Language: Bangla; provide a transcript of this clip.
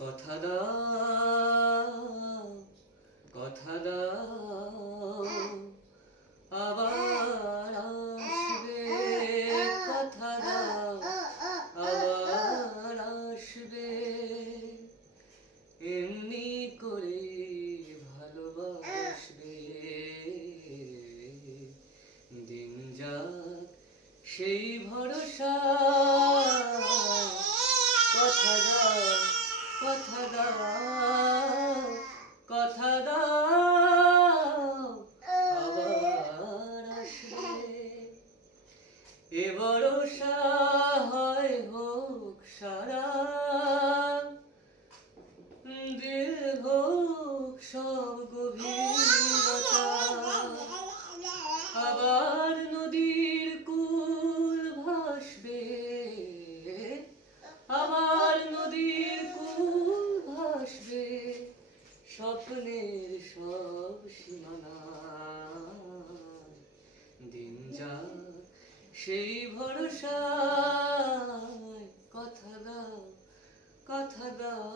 কথা দাও, কথা দাও, আবার আসবে। কথা দাও, আবার আসবে। এমনি করে ভালোবাসবে। দিন যাক সেই ভরসা। কথা দাও, কথা দাও, কথা দাও, আবার আসবে। এ ভরসা হয় হোক সারা, দিল হোক সব গভীরতা। আবার নদীর কুল ভাসবে, আবার নদীর কুল ভাসবে। স্বপ্নের সব সীমানা। দিন যাক সেই ভরসায়। কথা দাও, কথা দাও,